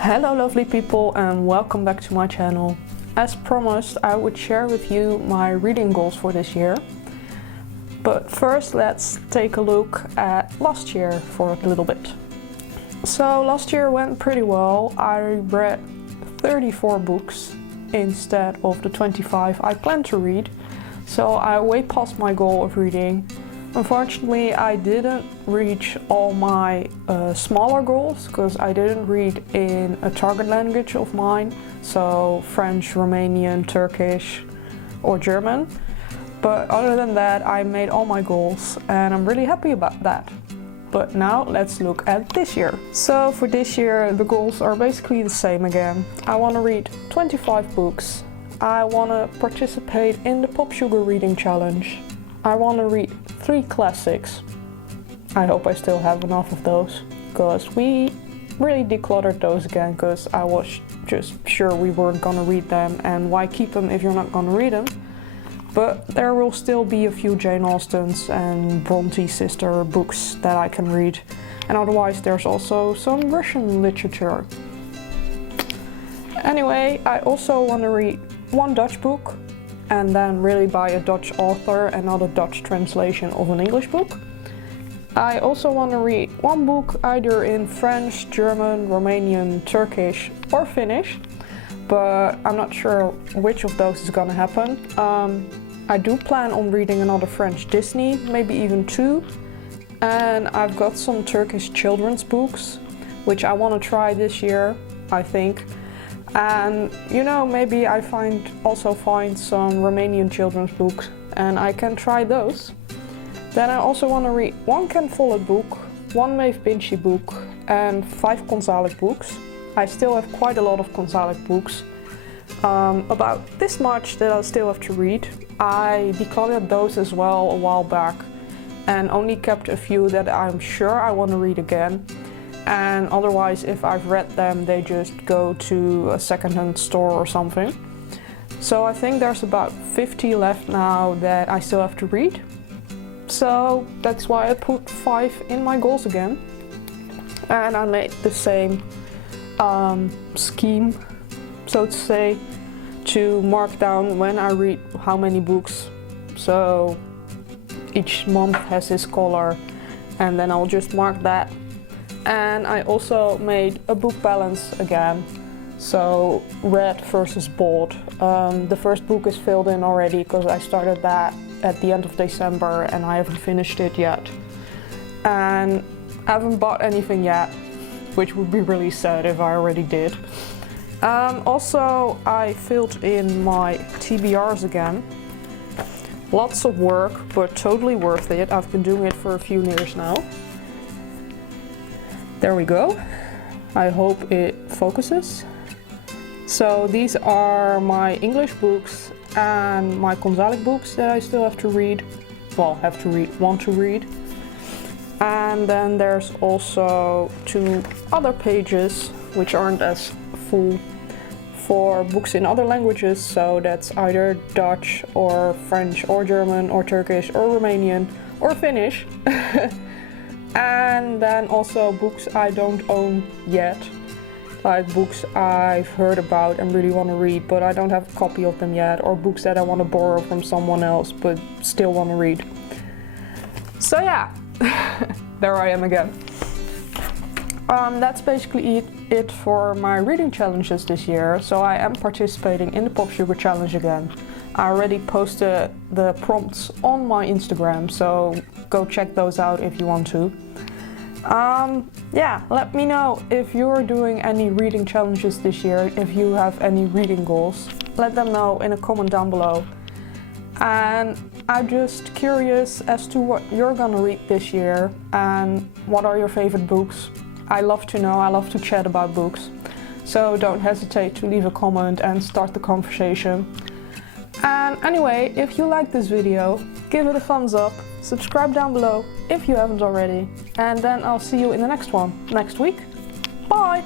Hello lovely people and welcome back to my channel. As promised, I would share with you my reading goals for this year. But first let's take a look at last year for a little bit. So last year went pretty well. I read 34 books instead of the 25 I planned to read. So I way past my goal of reading. Unfortunately, I didn't reach all my smaller goals because I didn't read in a target language of mine, so French, Romanian, Turkish or German. But other than that, I made all my goals and I'm really happy about that. But now let's look at this year. So for this year, the goals are basically the same again. I want to read 25 books. I want to participate in the Pop Sugar Reading Challenge. I want to read 3 classics. I hope I still have enough of those, because we really decluttered those again, because I was just sure we weren't gonna read them, and why keep them if you're not gonna read them. But there will still be a few Jane Austens and Bronte sister books that I can read, and otherwise there's also some Russian literature. Anyway, I also want to read 1 Dutch book, and then really by a Dutch author and not a Dutch translation of an English book. I also want to read 1 book either in French, German, Romanian, Turkish or Finnish, but I'm not sure which of those is gonna happen. I do plan on reading another French Disney, maybe even 2, and I've got some Turkish children's books, which I want to try this year, I think. And you know, maybe I also find some Romanian children's books and I can try those. Then I also want to read 1 Ken Follett book, 1 Maeve Binchy book and 5 Gonzalez books. I still have quite a lot of Gonzalez books, about this much that I still have to read. I decluttered those as well a while back and only kept a few that I'm sure I want to read again. And otherwise, if I've read them, they just go to a secondhand store or something. So I think there's about 50 left now that I still have to read. So that's why I put 5 in my goals again. And I made the same scheme, so to say, to mark down when I read how many books. So each month has this color, and then I'll just mark that. And I also made a book balance again, so read versus bought. The first book is filled in already because I started that at the end of December and I haven't finished it yet. And I haven't bought anything yet, which would be really sad if I already did. Also, I filled in my TBRs again. Lots of work, but totally worth it. I've been doing it for a few years now. There we go. I hope it focuses. So these are my English books and my Gonzalez books that I still have to read. Well, want to read. And then there's also 2 other pages which aren't as full for books in other languages. So that's either Dutch or French or German or Turkish or Romanian or Finnish. And then also books I don't own yet, like books I've heard about and really want to read but I don't have a copy of them yet, or books that I want to borrow from someone else but still want to read. So yeah, there I am again. That's basically it for my reading challenges this year. So I am participating in the Pop Sugar Challenge again. I already posted the prompts on my Instagram, so go check those out if you want to. Yeah, let me know if you're doing any reading challenges this year, if you have any reading goals. Let them know in a comment down below. And I'm just curious as to what you're gonna read this year and what are your favorite books. I love to know, I love to chat about books. So don't hesitate to leave a comment and start the conversation. And anyway, if you like this video, give it a thumbs up, subscribe down below if you haven't already, and then I'll see you in the next one next week. Bye!